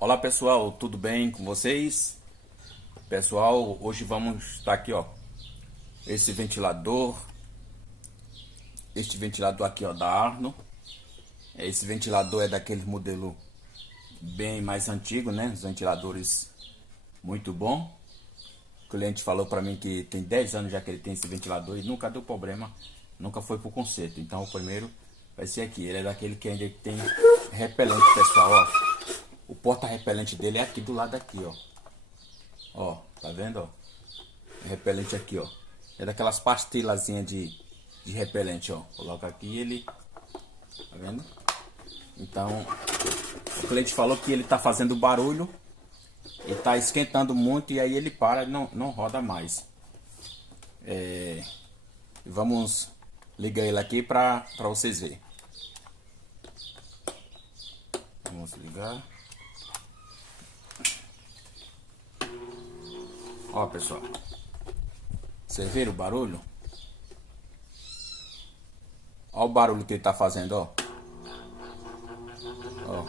Olá pessoal, tudo bem com vocês? Pessoal, hoje vamos estar aqui, ó, esse ventilador, este ventilador aqui, ó, da Arno. Esse ventilador é daquele modelo bem mais antigo, né? Os ventiladores muito bom. O cliente falou para mim que tem 10 anos já que ele tem esse ventilador e nunca deu problema, nunca foi pro conserto. Então o primeiro vai ser aqui, ele é daquele que ainda tem repelente, pessoal, ó. O porta repelente dele é aqui do lado aqui, ó. Ó, tá vendo, ó? Repelente aqui, ó. É daquelas pastelazinhas de repelente, ó. Coloca aqui ele, tá vendo? Então, o cliente falou que ele tá fazendo barulho e tá esquentando muito e aí ele para e não roda mais. Vamos ligar ele aqui pra vocês verem. Vamos ligar. Ó, pessoal. Vocês viram o barulho? Ó o barulho que ele tá fazendo, ó. Ó.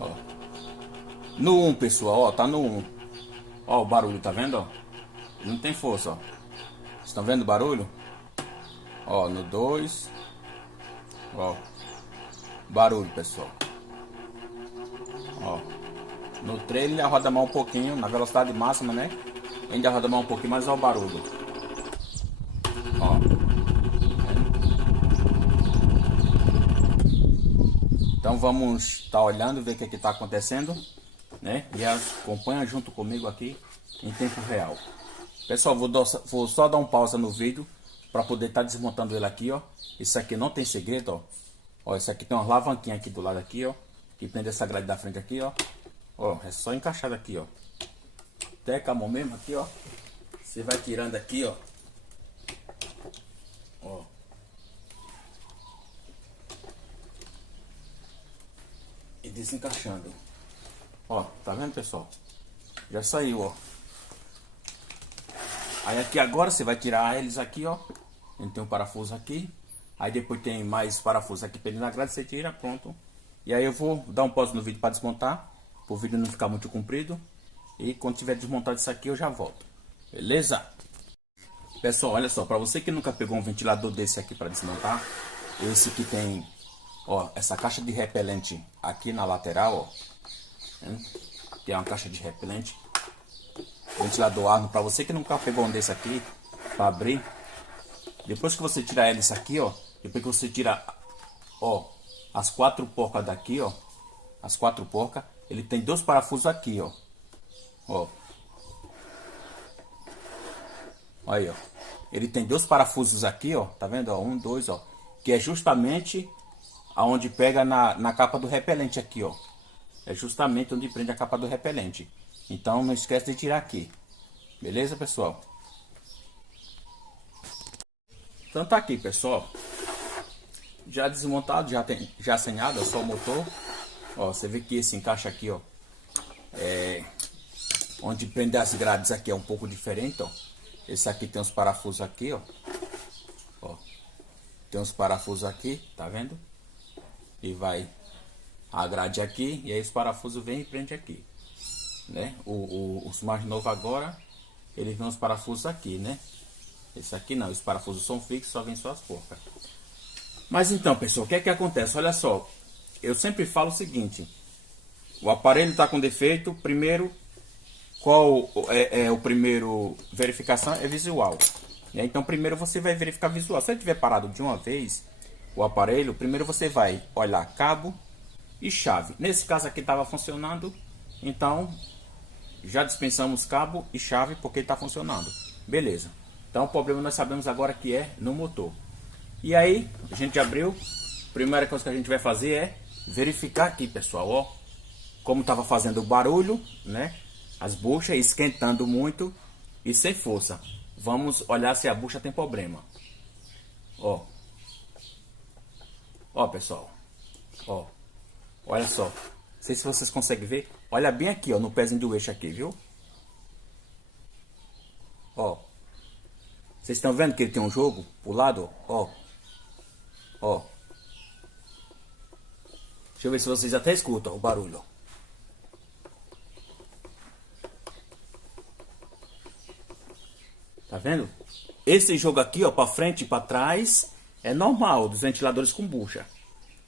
Ó. No 1, pessoal, ó, tá no 1. Ó o barulho, tá vendo, ó? Não tem força, ó. Estão vendo o barulho? Ó, no 2. Ó. Barulho, pessoal. Ó. No 3 ele roda mais um pouquinho, na velocidade máxima, né? Ainda roda mais um pouquinho, mas ó o barulho. Ó. Então vamos estar olhando, ver o que está acontecendo, né? E acompanha junto comigo aqui em tempo real. Pessoal, vou só dar um pausa no vídeo para poder estar desmontando ele aqui, ó. Isso aqui não tem segredo, ó. Ó, isso aqui tem uma alavanquinha aqui do lado aqui, ó, que prende essa grade da frente aqui, ó. Ó, é só encaixar aqui, ó. Até com a mão mesmo aqui, ó. Você vai tirando aqui, ó. Ó. E desencaixando. Ó, tá vendo, pessoal? Já saiu, ó. Aí aqui agora você vai tirar eles aqui, ó. Tem um parafuso aqui. Aí depois tem mais parafusos aqui perdendo a grade, você tira, pronto. E aí eu vou dar um pause no vídeo para desmontar, para o vídeo não ficar muito comprido. E quando tiver desmontado isso aqui eu já volto. Beleza? Pessoal, olha só, para você que nunca pegou um ventilador desse aqui para desmontar, esse que tem, ó, essa caixa de repelente aqui na lateral, ó. Tem uma caixa de repelente. Ventilador Arno, para você que nunca pegou um desse aqui, para abrir. Depois que você tirar ele isso aqui, ó. Depois que você tira, ó, as 4 porcas daqui, ó. As 4 porcas. Ele tem 2 parafusos aqui, ó. Ó. Aí, ó. Ele tem 2 parafusos aqui, ó. Tá vendo, ó? 1, 2, ó. Que é justamente aonde pega na capa do repelente aqui, ó. É justamente onde prende a capa do repelente. Então não esquece de tirar aqui. Beleza, pessoal? Então tá aqui, pessoal. Já desmontado, já assenhado, é só o motor. Ó, você vê que esse encaixa aqui, ó. Onde prende as grades aqui é um pouco diferente, ó. Esse aqui tem uns parafusos aqui, ó. Ó. Tem uns parafusos aqui, tá vendo? E vai a grade aqui, e aí os parafusos vêm e prende aqui, né? Os mais novos agora, eles vêm os parafusos aqui, né? Esse aqui não, os parafusos são fixos, só vem só as porcas. Mas então, pessoal, o que é que acontece? Olha só, eu sempre falo o seguinte: o aparelho está com defeito. Primeiro, qual é o primeiro verificação? É visual. Então, primeiro você vai verificar visual. Se ele tiver parado de uma vez o aparelho, primeiro você vai olhar cabo e chave. Nesse caso aqui estava funcionando, então já dispensamos cabo e chave porque está funcionando. Beleza. Então o problema nós sabemos agora que é no motor. E aí, a gente abriu. Primeira coisa que a gente vai fazer é verificar aqui, pessoal, ó, como estava fazendo o barulho, né? As buchas esquentando muito e sem força. Vamos olhar se a bucha tem problema. Ó. Ó, pessoal. Ó. Olha só. Não sei se vocês conseguem ver. Olha bem aqui, ó, no pezinho do eixo aqui, viu? Ó. Vocês estão vendo que ele tem um jogo pro lado, ó. Deixa eu ver se vocês até escutam o barulho. Tá vendo? Esse jogo aqui, ó, pra frente e pra trás, é normal, dos ventiladores com bucha.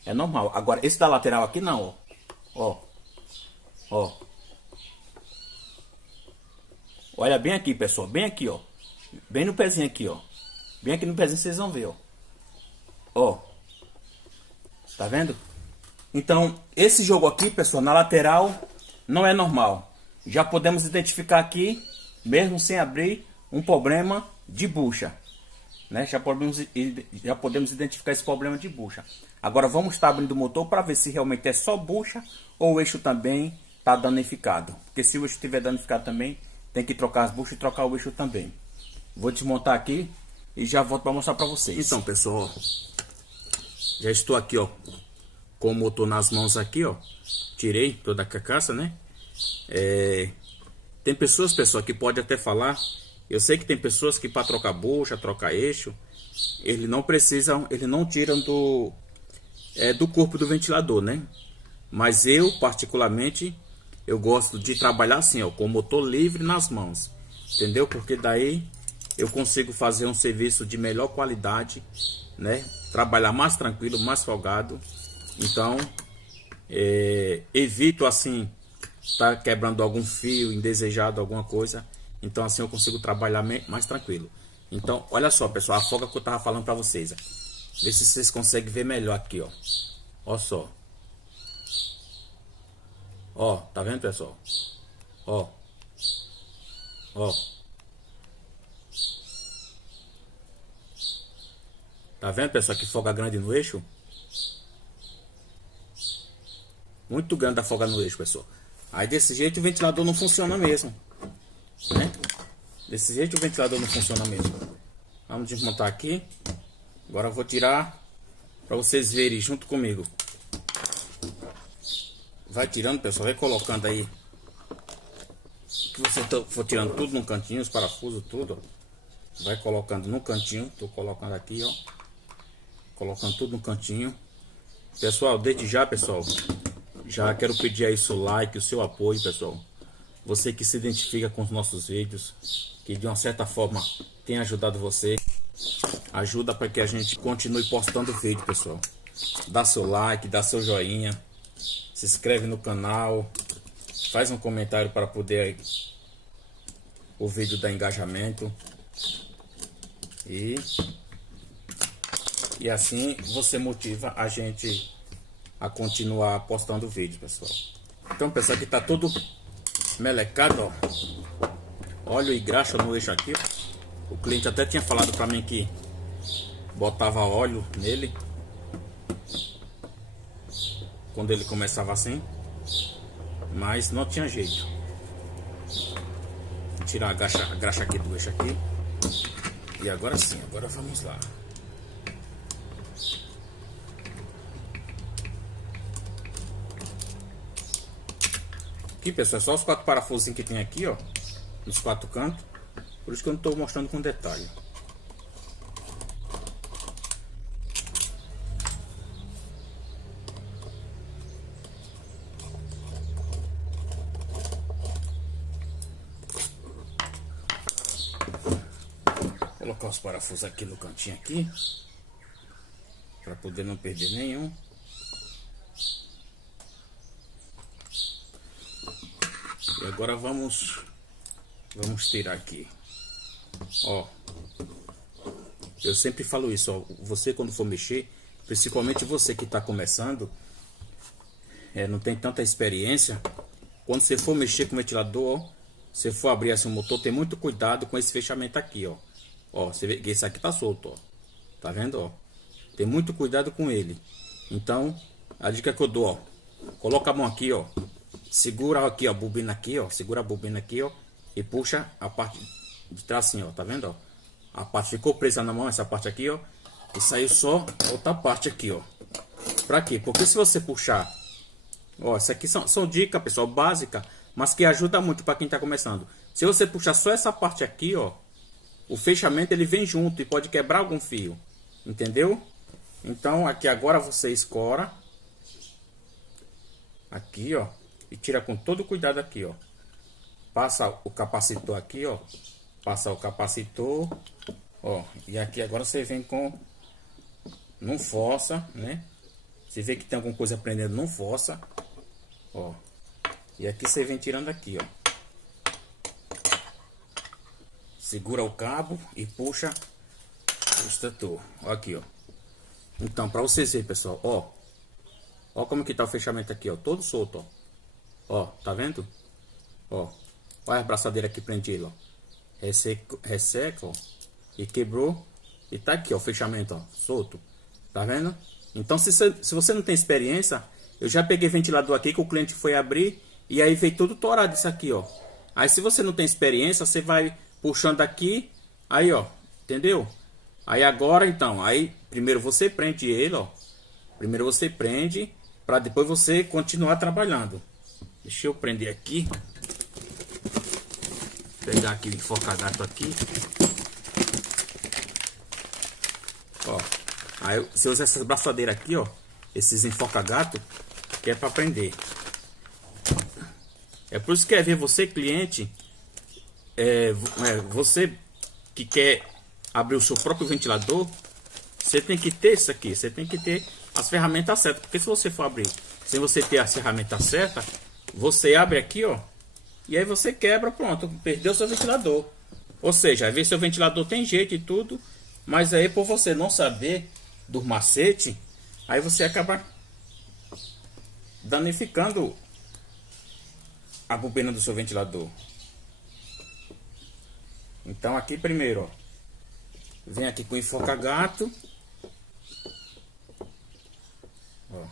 É normal. Agora, esse da lateral aqui não, ó. Ó. Olha bem aqui, pessoal. Bem aqui, ó. Bem no pezinho aqui, ó. Bem aqui no pezinho vocês vão ver, ó. Ó. Tá vendo? Então, esse jogo aqui, pessoal, na lateral, não é normal. Já podemos identificar aqui, mesmo sem abrir, um problema de bucha, né? Já podemos identificar esse problema de bucha. Agora vamos estar abrindo o motor para ver se realmente é só bucha ou o eixo também está danificado. Porque se o eixo estiver danificado também, tem que trocar as buchas e trocar o eixo também. Vou desmontar aqui e já volto para mostrar para vocês. Então, pessoal, já estou aqui, ó, com o motor nas mãos aqui, ó. Tirei toda a carcaça, né? Tem pessoas, pessoal, que pode até falar. Eu sei que tem pessoas que para trocar bucha, trocar eixo, eles não precisam, eles não tiram do corpo do ventilador, né? Mas eu, particularmente, eu gosto de trabalhar assim, ó, com o motor livre nas mãos, entendeu? Porque daí eu consigo fazer um serviço de melhor qualidade, né? Trabalhar mais tranquilo, mais folgado. Então, evito assim, tá quebrando algum fio indesejado, alguma coisa. Então assim eu consigo trabalhar mais tranquilo. Então olha só, pessoal, a folga que eu tava falando para vocês. Vê se vocês conseguem ver melhor aqui, ó. Ó só. Ó, tá vendo, pessoal? Ó. Ó. Tá vendo, pessoal, que folga grande no eixo? Muito grande a folga no eixo, pessoal. Aí desse jeito o ventilador não funciona mesmo, né? Desse jeito o ventilador não funciona mesmo. Vamos desmontar aqui. Agora eu vou tirar para vocês verem junto comigo. Vai tirando, pessoal, vai colocando aí. Que você for tirando tudo no cantinho, os parafusos, tudo, ó. Vai colocando no cantinho. Tô colocando aqui, ó. Colocando tudo no cantinho. Pessoal, desde já, pessoal, já quero pedir aí o seu like, o seu apoio, pessoal. Você que se identifica com os nossos vídeos, que de uma certa forma tem ajudado você, ajuda para que a gente continue postando vídeo, pessoal. Dá seu like, dá seu joinha, se inscreve no canal, faz um comentário para poder o vídeo dar engajamento e assim você motiva a gente a continuar postando vídeo, pessoal. Então, pessoal, que tá tudo melecado, ó. Óleo e graxa no eixo aqui. O cliente até tinha falado para mim que botava óleo nele quando ele começava assim, mas não tinha jeito. Vou tirar a graxa aqui do eixo aqui. E agora sim, agora vamos lá. Aqui, pessoal, só os 4 parafusos que tem aqui, ó, nos 4 cantos. Por isso que eu não estou mostrando com detalhe. Vou colocar os parafusos aqui no cantinho aqui, para poder não perder nenhum. E agora vamos tirar aqui. Ó, eu sempre falo isso, ó, você quando for mexer, principalmente você que está começando, não tem tanta experiência, quando você for mexer com o ventilador, ó, se for abrir assim o motor, tem muito cuidado com esse fechamento aqui, ó. Ó, você vê que esse aqui tá solto, ó. Tá vendo, ó? Tem muito cuidado com ele. Então, a dica que eu dou, ó, coloca a mão aqui, ó. Segura aqui, ó, a bobina aqui, ó. Segura a bobina aqui, ó. E puxa a parte de trás assim, ó. Tá vendo, ó? A parte ficou presa na mão, essa parte aqui, ó. E saiu só outra parte aqui, ó. Pra quê? Porque se você puxar... Ó, isso aqui são dicas, pessoal, básicas, mas que ajuda muito para quem tá começando. Se você puxar só essa parte aqui, ó, o fechamento ele vem junto e pode quebrar algum fio. Entendeu? Então, aqui agora você escora. aqui, ó, e tira com todo cuidado aqui, ó. Passa o capacitor aqui, ó. Passa o capacitor, ó. E aqui agora você vem com, não força, né? Você vê que tem alguma coisa prendendo, não força, ó. E aqui você vem tirando aqui, ó. Segura o cabo e puxa o extrator. Ó aqui, ó. Então, para vocês verem, pessoal, ó. Ó como que tá o fechamento aqui, ó. Todo solto, ó. Ó, tá vendo? Ó. Olha a braçadeira aqui prendida, ó. Resseca, ó. E quebrou. E tá aqui, ó, o fechamento, ó. Solto. Tá vendo? Então, se você não tem experiência, eu já peguei ventilador aqui que o cliente foi abrir. E aí veio tudo torado isso aqui, ó. Aí se você não tem experiência, você vai puxando aqui. Aí, ó. Entendeu? Aí agora, então. Aí, primeiro você prende ele, ó. Primeiro você prende. Pra depois você continuar trabalhando. Deixa eu prender aqui. Pegar aqui o enforca-gato aqui. Ó. Aí você usa essas braçadeiras aqui, ó. Esses enforca-gato. Que é pra prender. É por isso que é ver você, cliente. Você que quer abrir o seu próprio ventilador. Você tem que ter isso aqui. Você tem que ter as ferramentas certas. Porque se você for abrir sem você ter as ferramentas certas, você abre aqui, ó. E aí você quebra, pronto. Perdeu seu ventilador. Ou seja, às vezes seu ventilador tem jeito e tudo. Mas aí por você não saber do macete, aí você acaba danificando a bobina do seu ventilador. Então aqui primeiro, ó. Vem aqui com enforca-gato. Ó.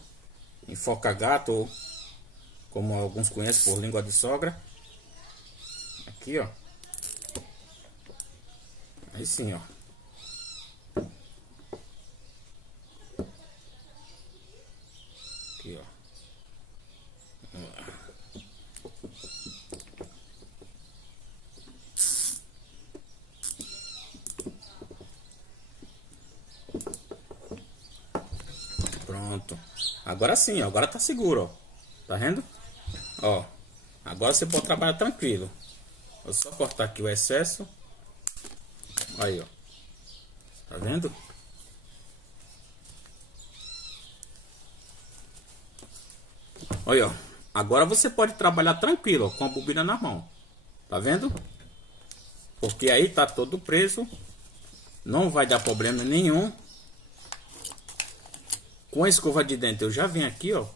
Enforca-gato, ou como alguns conhecem por língua de sogra. Aqui, ó. Aí sim, ó. Aqui, ó. Pronto. Agora sim, ó. Agora tá seguro, ó. Tá vendo? Ó. Agora você pode trabalhar tranquilo. Vou só cortar aqui o excesso. Aí, ó. Tá vendo? Olha, ó. Agora você pode trabalhar tranquilo, ó, com a bobina na mão. Tá vendo? Porque aí tá todo preso. Não vai dar problema nenhum. Com a escova de dente eu já venho aqui, ó.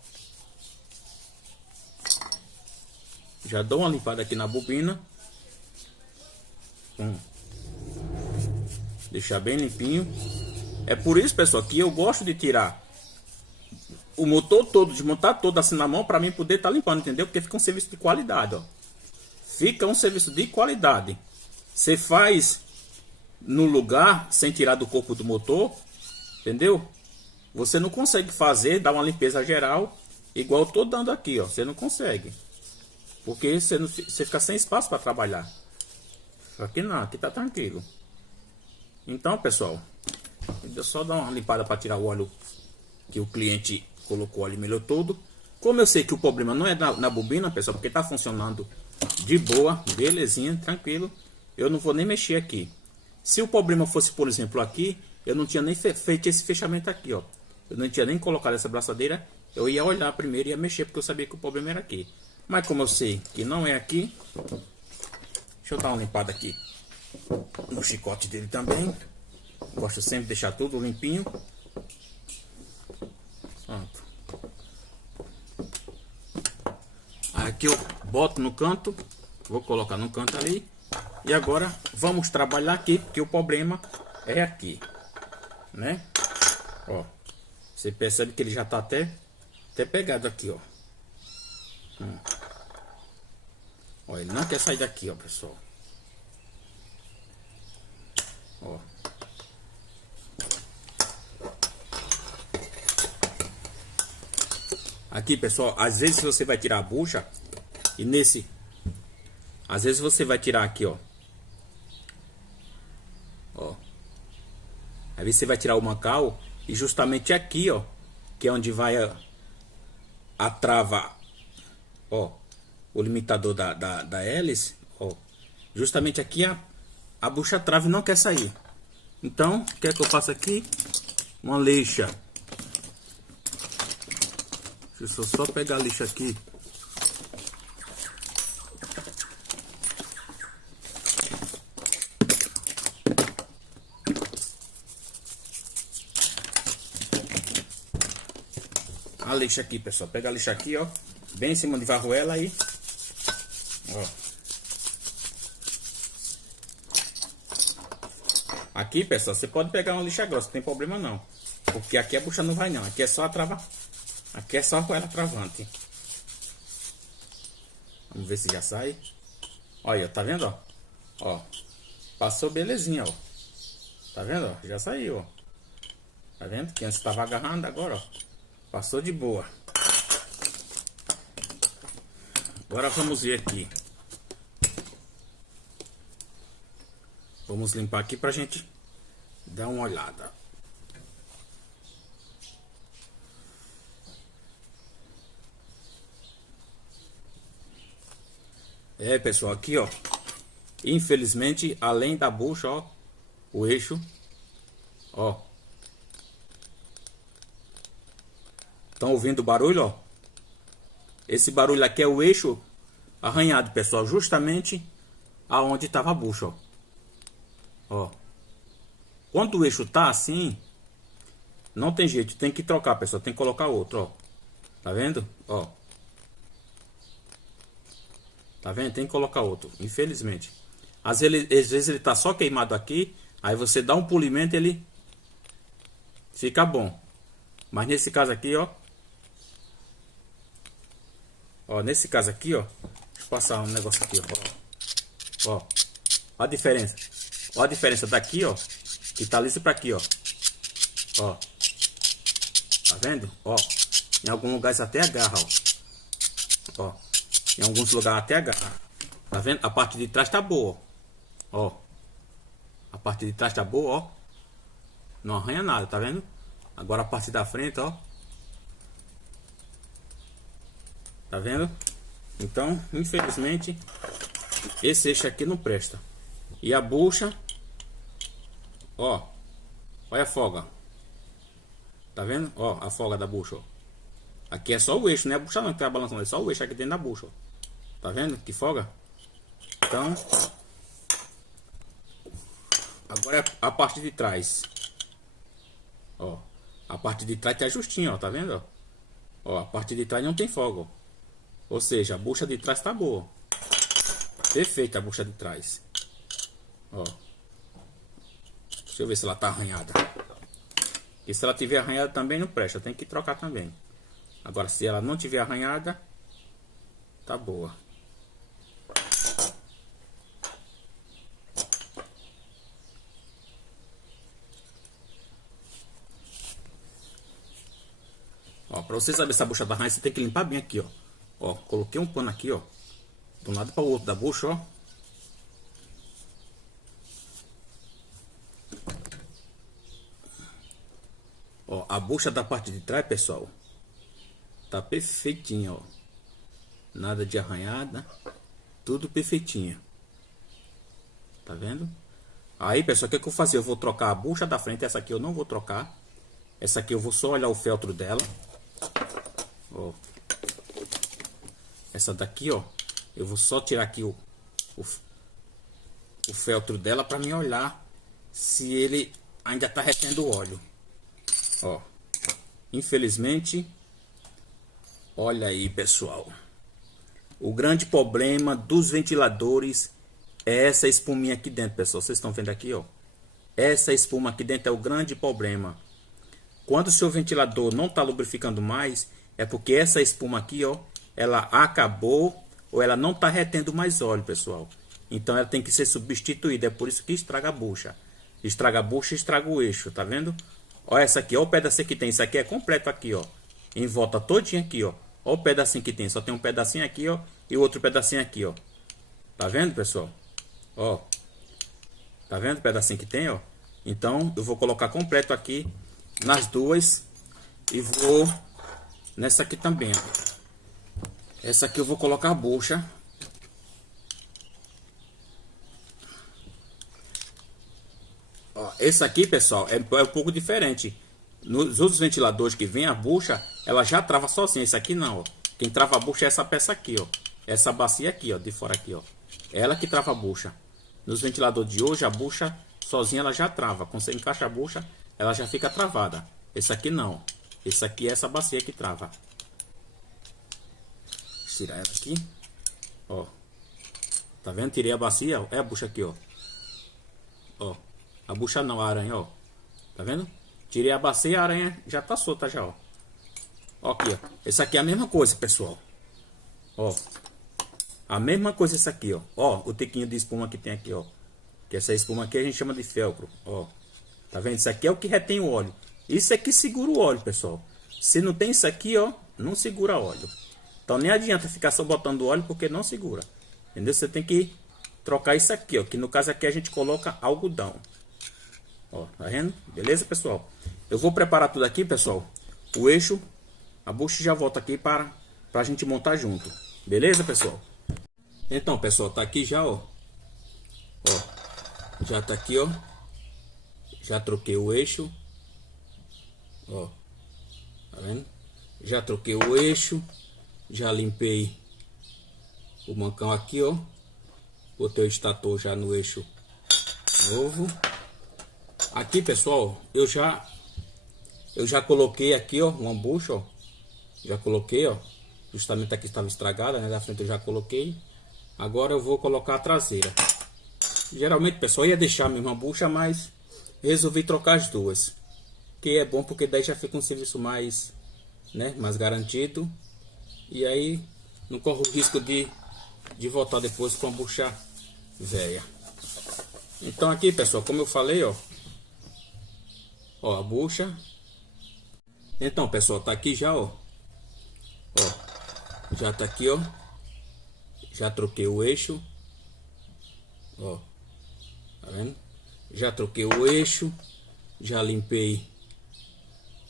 Já dou uma limpada aqui na bobina. Deixar bem limpinho. É por isso, pessoal, que eu gosto de tirar o motor todo, desmontar todo assim na mão, para mim poder estar limpando, entendeu? Porque fica um serviço de qualidade, ó. Fica um serviço de qualidade. Você faz no lugar, sem tirar do corpo do motor, entendeu? Você não consegue fazer, dar uma limpeza geral, igual eu tô dando aqui, ó. Você não consegue. Porque você fica sem espaço para trabalhar. Aqui não, aqui tá tranquilo. Então, pessoal, eu só dar uma limpada para tirar o óleo que o cliente colocou ali, melhor todo. Como eu sei que o problema não é na bobina, pessoal, porque tá funcionando de boa, belezinha, tranquilo, eu não vou nem mexer aqui. Se o problema fosse, por exemplo, aqui, eu não tinha nem feito esse fechamento aqui, ó. Eu não tinha nem colocado essa braçadeira, eu ia olhar primeiro e ia mexer, porque eu sabia que o problema era aqui. Mas como eu sei que não é aqui, deixa eu dar uma limpada aqui no chicote dele também. Gosto sempre de deixar tudo limpinho. Pronto. Aqui eu boto no canto. Vou colocar no canto ali. E agora vamos trabalhar aqui, porque o problema é aqui, né? Ó, você percebe que ele já tá até pegado aqui, ó. Ó, ele não quer sair daqui, ó, pessoal. Ó. Aqui, pessoal, às vezes você vai tirar a bucha e nesse, às vezes você vai tirar aqui, ó. Ó. Às vezes você vai tirar o mancal e justamente aqui, ó, que é onde vai a trava ó, o limitador da hélice, ó, justamente aqui a bucha-trave não quer sair. Então, o que é que eu faço aqui? Uma lixa. Deixa eu só pegar a lixa aqui. A lixa aqui, pessoal. Pega a lixa aqui, ó. Bem em cima de varroela aí. Ó. Aqui, pessoal, você pode pegar uma lixa grossa, não tem problema não. Porque aqui a bucha não vai não. Aqui é só a trava. Aqui é só a argoela travante. Vamos ver se já sai. Olha, tá vendo, ó? Ó. Passou belezinha, ó. Tá vendo, ó? Já saiu, ó. Tá vendo? Que antes estava agarrando, agora, ó. Passou de boa. Agora vamos ver aqui. Vamos limpar aqui pra gente dar uma olhada. É, pessoal, aqui, ó. Infelizmente, além da bucha, ó, o eixo, ó. Estão ouvindo o barulho, ó? Esse barulho aqui é o eixo arranhado, pessoal, justamente aonde estava a bucha, ó. Ó. Quando o eixo tá assim, não tem jeito, tem que trocar, pessoal, tem que colocar outro, ó. Tá vendo? Ó. Tá vendo? Tem que colocar outro, infelizmente. Às vezes ele tá só queimado aqui, aí você dá um polimento e ele fica bom. Mas nesse caso aqui, ó. Ó, nesse caso aqui, ó. Deixa eu passar um negócio aqui, ó. Ó. Ó a diferença. Ó a diferença daqui, ó. Que tá liso pra aqui, ó. Ó. Tá vendo? Ó. Em alguns lugares até agarra, ó. Ó. Em alguns lugares até agarra. Tá vendo? A parte de trás tá boa, ó. A parte de trás tá boa, ó. Não arranha nada, tá vendo? Agora a parte da frente, ó. Tá vendo? Então, infelizmente, esse eixo aqui não presta. E a bucha, ó. Olha a folga. Tá vendo? Ó, a folga da bucha, ó. Aqui é só o eixo, não é a bucha não que tá balançando. É só o eixo aqui dentro da bucha, ó. Tá vendo? Que folga? Então, agora é a parte de trás. Ó, a parte de trás tá justinho, ó, tá vendo? Ó, a parte de trás não tem folga, ó. Ou seja, a bucha de trás tá boa. Perfeita a bucha de trás. Ó. Deixa eu ver se ela tá arranhada. E se ela tiver arranhada também não presta, tem que trocar também. Agora, se ela não tiver arranhada, tá boa. Ó, pra você saber se a bucha tá arranhada, você tem que limpar bem aqui, ó. Ó, coloquei um pano aqui, ó. De um lado para o outro da bucha, ó. Ó, a bucha da parte de trás, pessoal, tá perfeitinha, ó. Nada de arranhada. Tudo perfeitinho. Tá vendo? Aí, pessoal, o que é que eu vou fazer? Eu vou trocar a bucha da frente. Essa aqui eu não vou trocar. Essa aqui eu vou só olhar o feltro dela. Ó. Essa daqui, ó. Eu vou só tirar aqui o feltro dela para mim olhar se ele ainda tá retendo óleo. Ó. Infelizmente, olha aí, pessoal. O grande problema dos ventiladores é essa espuminha aqui dentro, pessoal. Vocês estão vendo aqui, ó. Essa espuma aqui dentro é o grande problema. Quando o seu ventilador não tá lubrificando mais, é porque essa espuma aqui, ó, ela acabou ou ela não tá retendo mais óleo, pessoal. Então ela tem que ser substituída. É por isso que estraga a bucha. Estraga a bucha e estraga o eixo, tá vendo? Ó, essa aqui, ó, o pedacinho que tem. Isso aqui é completo aqui, ó. Em volta todinha aqui, ó. Ó o pedacinho que tem. Só tem um pedacinho aqui, ó. E outro pedacinho aqui, ó. Tá vendo, pessoal? Ó. Tá vendo o pedacinho que tem, ó? Então eu vou colocar completo aqui nas duas. E vou nessa aqui também, ó. Essa aqui eu vou colocar a bucha. Ó, esse aqui, pessoal, é um pouco diferente. Nos outros ventiladores que vem a bucha, ela já trava sozinha. Esse aqui não, ó. Quem trava a bucha é essa peça aqui, ó. Essa bacia aqui, ó, de fora aqui, ó. Ela que trava a bucha. Nos ventiladores de hoje, a bucha sozinha ela já trava. Quando você encaixa a bucha, ela já fica travada. Esse aqui não. Esse aqui é essa bacia que trava. Tirar ela aqui. Ó. Tá vendo? Tirei a bacia, ó. É a bucha aqui, ó. Ó. A bucha não, a aranha, ó. Tá vendo? Tirei a bacia e a aranha já tá solta já, ó. Ó aqui, ó. Esse aqui é a mesma coisa, pessoal. Ó. A mesma coisa esse aqui, ó. Ó, o tiquinho de espuma que tem aqui, ó. Que essa espuma aqui a gente chama de felcro, ó. Tá vendo? Isso aqui é o que retém o óleo. Isso aqui segura o óleo, pessoal. Se não tem isso aqui, ó, não segura óleo. Então nem adianta ficar só botando óleo porque não segura. Entendeu? Você tem que trocar isso aqui, ó. Que no caso aqui a gente coloca algodão. Ó, tá vendo? Beleza, pessoal? Eu vou preparar tudo aqui, pessoal. O eixo, a bucha já volta aqui para a gente montar junto. Beleza, pessoal? Então, pessoal, tá aqui já, ó. Ó, já tá aqui, ó. Já troquei o eixo. Ó, tá vendo? Já troquei o eixo. Já limpei o mancão aqui, ó. Botei o estator já no eixo novo. Aqui, pessoal, eu já coloquei aqui, ó, uma bucha, ó. Já coloquei, ó. Justamente aqui estava estragada, né? Da frente eu já coloquei. Agora eu vou colocar a traseira. Geralmente, pessoal, ia deixar a mesma bucha, mas resolvi trocar as duas. Que é bom porque daí já fica um serviço mais, né, mais garantido. E aí não corre o risco de voltar depois com a bucha velha. Então aqui, pessoal, como eu falei, ó. Ó, a bucha. Então, pessoal, tá aqui já, ó. Ó, já tá aqui, ó. Já troquei o eixo. Ó, tá vendo? Já troquei o eixo. Já limpei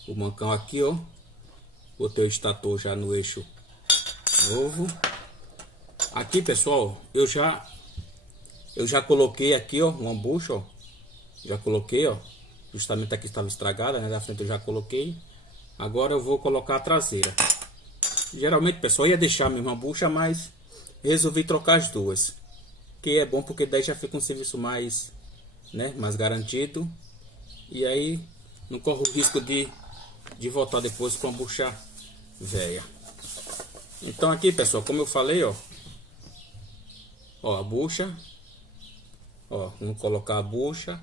o mancão aqui, ó. Botei o estator já no eixo novo. Aqui, pessoal, eu já coloquei aqui, ó, uma bucha, ó. Já coloquei, ó. Justamente aqui estava estragada, né? Da frente eu já coloquei. Agora eu vou colocar a traseira. Geralmente, pessoal, ia deixar a mesma bucha, mas resolvi trocar as duas. Que é bom porque daí já fica um serviço mais, né, mais garantido. E aí não corre o risco de voltar depois com a bucha velha. Então aqui, pessoal, como eu falei, ó. Ó, a bucha. Ó, vamos colocar a bucha.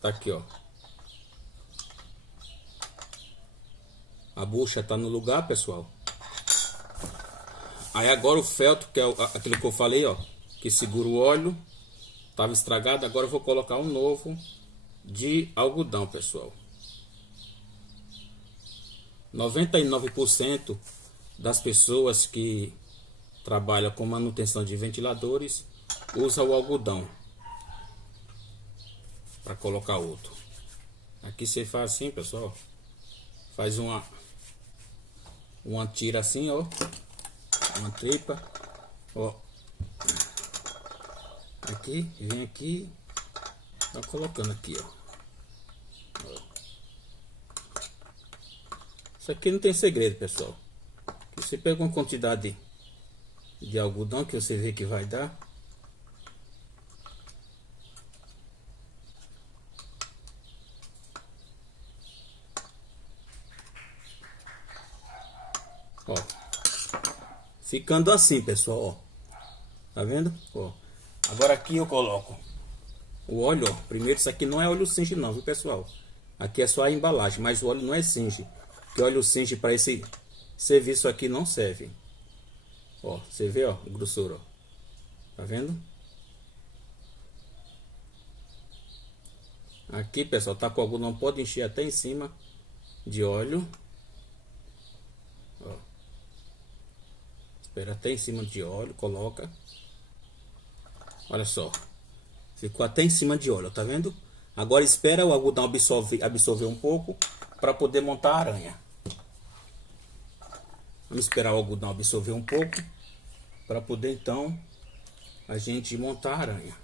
Tá aqui, ó. A bucha tá no lugar, pessoal. Aí agora o feltro, que é aquilo que eu falei, ó, que segura o óleo, tava estragado. Agora eu vou colocar um novo de algodão, pessoal. 99% das pessoas que trabalham com manutenção de ventiladores usa o algodão para colocar outro. Aqui você faz assim, pessoal. Faz uma tira assim, ó. Uma tripa, ó. Aqui, vem aqui. Tá colocando aqui, ó. Isso aqui não tem segredo, pessoal. Você pega uma quantidade de algodão que você vê que vai dar. Ó, ficando assim, pessoal, ó. Tá vendo? Ó. Agora aqui eu coloco o óleo, ó. Primeiro, isso aqui não é óleo Singe não, viu, pessoal? Aqui é só a embalagem, mas o óleo não é Singe. Porque óleo Singe para esse serviço aqui não serve. Ó, você vê, ó, o grossura, ó. Tá vendo? Aqui, pessoal, tá com algodão, pode encher até em cima de óleo. Ó. Espera até em cima de óleo, coloca. Olha só. Ficou até em cima de óleo, tá vendo? Agora espera o algodão absorver um pouco para poder montar a aranha. Vamos esperar o algodão absorver um pouco para poder então a gente montar a aranha.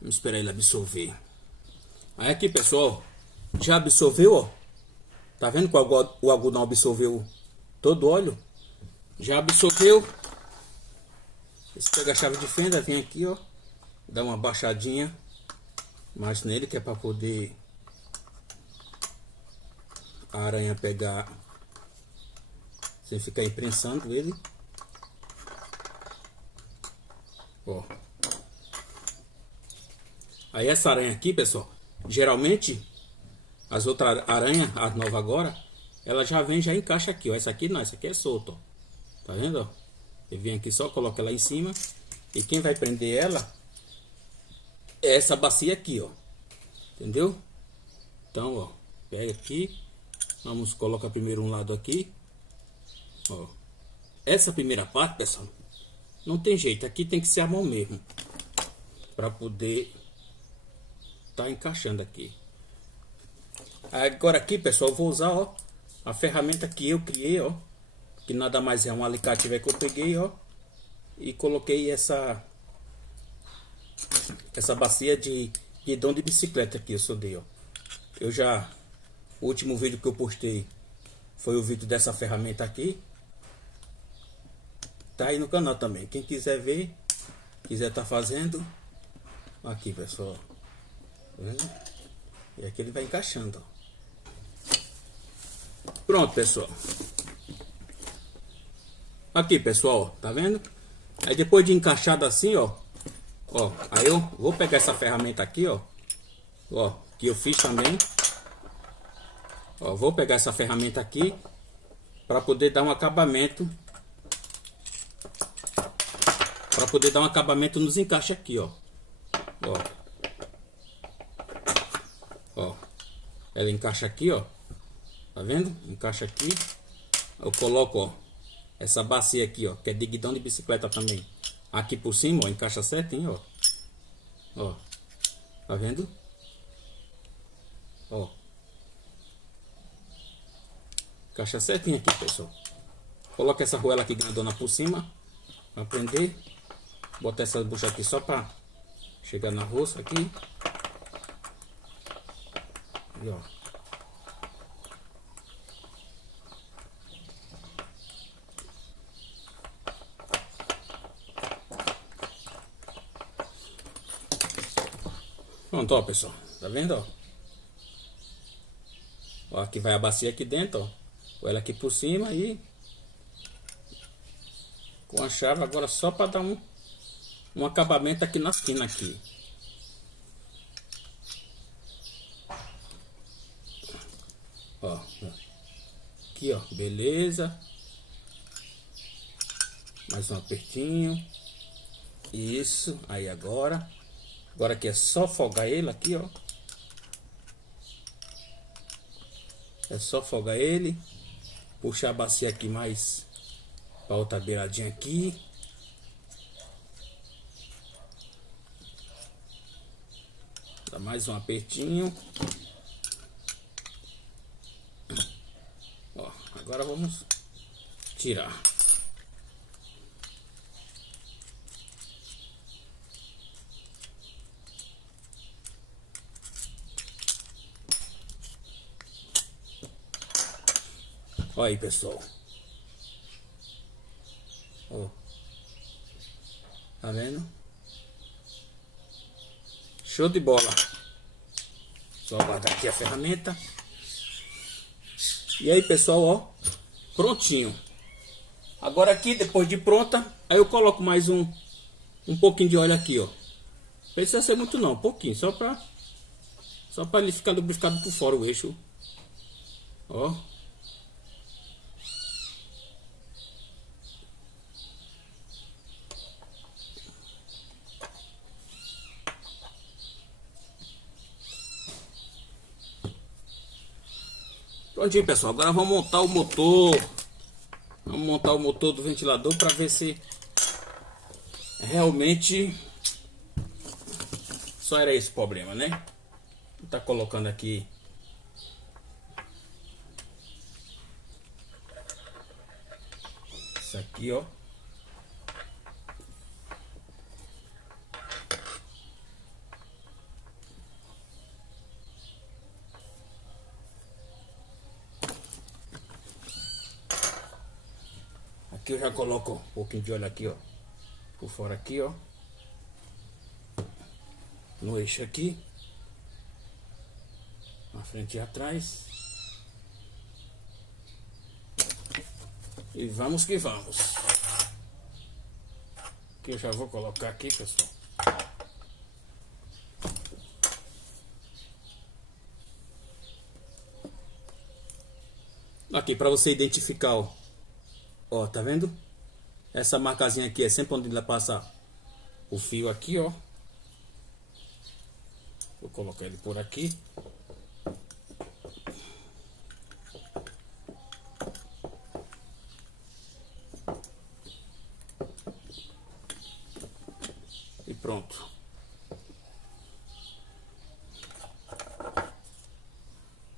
Vamos esperar ele absorver. Aí aqui, pessoal, já absorveu, ó. Tá vendo que o algodão absorveu todo o óleo? Já absorveu. Você pega a chave de fenda, vem aqui, ó, dá uma baixadinha mais nele, que é para poder a aranha pegar sem ficar imprensando ele. Ó. Aí essa aranha aqui, pessoal, geralmente as outras aranhas, as novas agora, ela já vem, já encaixa aqui, ó. Essa aqui não, essa aqui é solta, ó. Tá vendo, ó? Eu venho aqui só, coloco ela em cima. E quem vai prender ela é essa bacia aqui, ó. Entendeu? Então, ó, pega aqui. Vamos colocar primeiro um lado aqui. Ó. Essa primeira parte, pessoal, não tem jeito. Aqui tem que ser a mão mesmo, para poder tá encaixando aqui. Agora aqui, pessoal, eu vou usar, ó, a ferramenta que eu criei, ó. Que nada mais é um alicate que eu peguei, ó. E coloquei essa bacia de guidão de bicicleta aqui, eu soldei, ó. O último vídeo que eu postei foi o vídeo dessa ferramenta aqui. Tá aí no canal também. Quem quiser ver, quiser tá fazendo, aqui, pessoal. Tá vendo? E aqui ele vai encaixando, ó. Pronto, pessoal. Aqui, pessoal, tá vendo? Aí depois de encaixado assim, ó, aí eu vou pegar essa ferramenta aqui, ó, que eu fiz também. Ó, vou pegar essa ferramenta aqui para poder dar um acabamento, nos encaixes aqui, ó. Ó, ela encaixa aqui, ó. Tá vendo? Encaixa aqui. Eu coloco, ó, essa bacia aqui, ó, que é de guidão de bicicleta também. Aqui por cima, ó, encaixa certinho, ó. Ó. Tá vendo? Ó. Encaixa certinho aqui, pessoal. Coloca essa argoela aqui grandona por cima para prender. Bota essa bucha aqui só para chegar na roça aqui. E ó. Pronto, ó, pessoal. Tá vendo, ó? Ó, aqui vai a bacia aqui dentro, ó. Ela aqui por cima e com a chave agora só para dar um acabamento aqui na esquina aqui. Ó. Aqui, ó. Beleza. Mais um apertinho. Isso. Aí agora. Agora aqui é só folgar ele aqui, ó. É só folgar ele. Puxar a bacia aqui mais para outra beiradinha aqui. Dá mais um apertinho. Ó, agora vamos tirar. Olha aí, pessoal. Ó. Tá vendo? Show de bola. Só guardar aqui a ferramenta. E aí, pessoal, ó. Prontinho. Agora aqui, depois de pronta, aí eu coloco mais um pouquinho de óleo aqui, ó. Não precisa ser muito não, um pouquinho, só para ele ficar lubrificado por fora o eixo. Ó. Prontinho, pessoal. Agora vamos montar o motor. Vamos montar o motor do ventilador para ver se realmente só era esse o problema, né? Tá colocando aqui Isso aqui, ó. Aqui eu já coloco um pouquinho de óleo aqui, ó. Por fora aqui, ó. No eixo aqui. Na frente e atrás. E vamos que vamos. Aqui eu já vou colocar aqui, pessoal. Aqui para você identificar, ó. Ó, tá vendo? Essa marcazinha aqui é sempre onde ele passa o fio aqui, ó. Vou colocar ele por aqui. E pronto.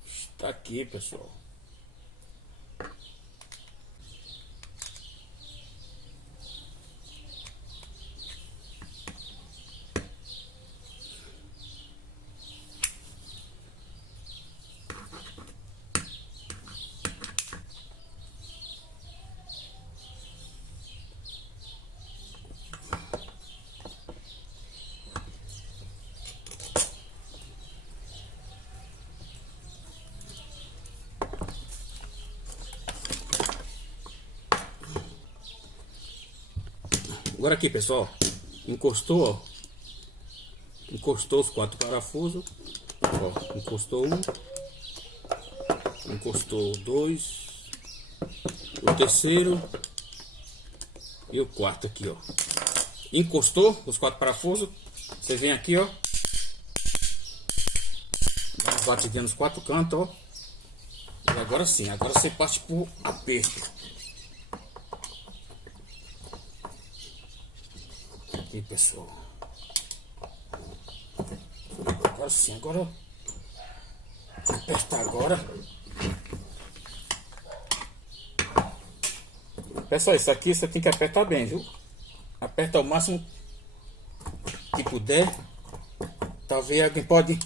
Está aqui, pessoal. Agora aqui, pessoal, encostou, ó. Encostou os 4 parafusos, ó, encostou um, encostou 2, o terceiro e o quarto aqui, ó. Encostou os 4 parafusos, você vem aqui, ó, dá uma batidinha nos 4 cantos, ó. E agora sim, agora você parte pro aperto. Aqui, pessoal. Agora sim, agora apertar agora. Pessoal, isso aqui você tem que apertar bem, viu? Aperta o máximo que puder. Talvez alguém pode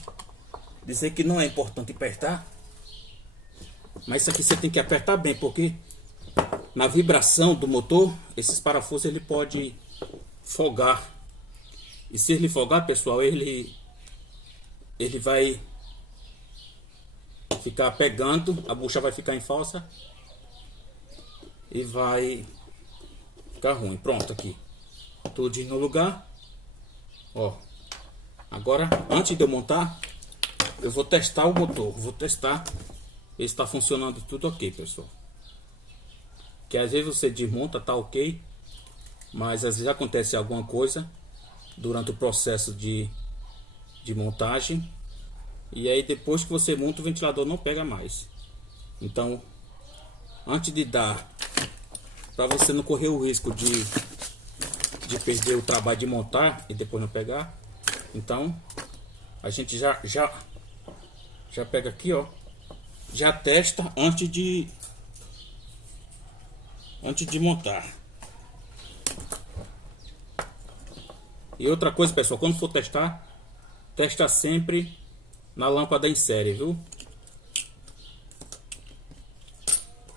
dizer que não é importante apertar, mas isso aqui você tem que apertar bem, porque na vibração do motor, esses parafusos ele pode folgar. E se ele folgar, pessoal, ele vai ficar pegando, a bucha vai ficar em falsa e vai ficar ruim. Pronto, aqui tudo no lugar, ó. Agora, antes de eu montar, eu vou testar o motor, vou testar se está funcionando tudo ok, pessoal. Que às vezes você desmonta, tá ok, mas às vezes acontece alguma coisa durante o processo de montagem, e aí depois que você monta, o ventilador não pega mais. Então, antes de dar, para você não correr o risco de perder o trabalho de montar e depois não pegar, então a gente já pega aqui, ó, já testa antes de montar. E outra coisa, pessoal, quando for testar, testa sempre na lâmpada em série, viu?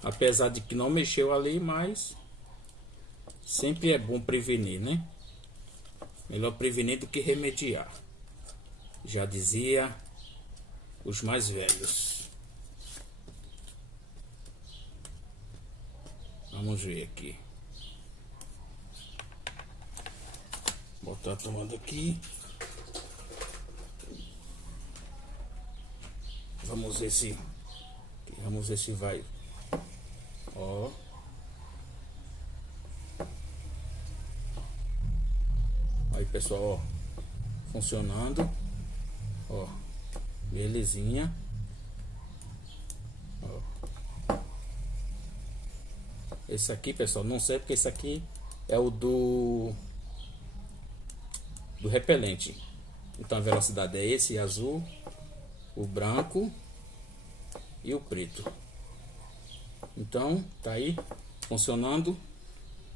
Apesar de que não mexeu ali, mas sempre é bom prevenir, né? Melhor prevenir do que remediar, já dizia os mais velhos. Vamos ver aqui. Botar a tomada aqui. Vamos ver se vai. Ó. Aí, pessoal, ó, funcionando. Ó, belezinha. Ó. Esse aqui, pessoal, não sei porque esse aqui é o do repelente. Então a velocidade é esse azul, o branco e o preto. Então tá aí funcionando.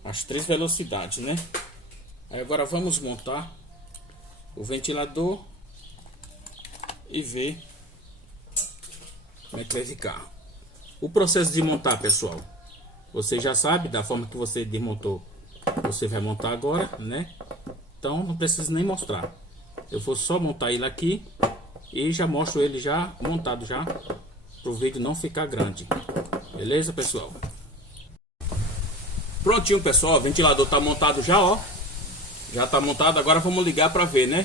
as 3 velocidades, né? Aí agora vamos montar o ventilador e ver como é que vai ficar. O processo de montar, pessoal, você já sabe, da forma que você desmontou, você vai montar agora, né? Então não precisa nem mostrar. Eu vou só montar ele aqui e já mostro ele já montado já, para o vídeo não ficar grande. Beleza, pessoal? Prontinho, pessoal, o ventilador tá montado já, ó. Já tá montado, agora vamos ligar para ver, né?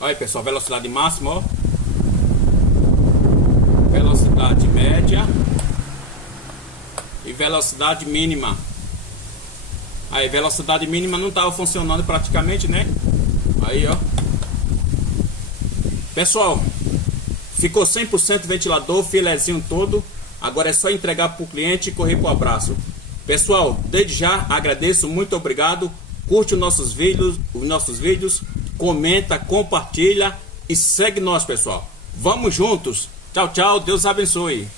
Olha aí, pessoal, velocidade máxima, ó. Velocidade média e velocidade mínima. Aí, velocidade mínima não estava funcionando praticamente, né? Aí, ó. Pessoal, ficou 100% ventilador, filezinho todo. Agora é só entregar para o cliente e correr para o abraço. Pessoal, desde já agradeço, muito obrigado. Curte os nossos vídeos, comenta, compartilha e segue nós, pessoal. Vamos juntos. Tchau, tchau. Deus abençoe.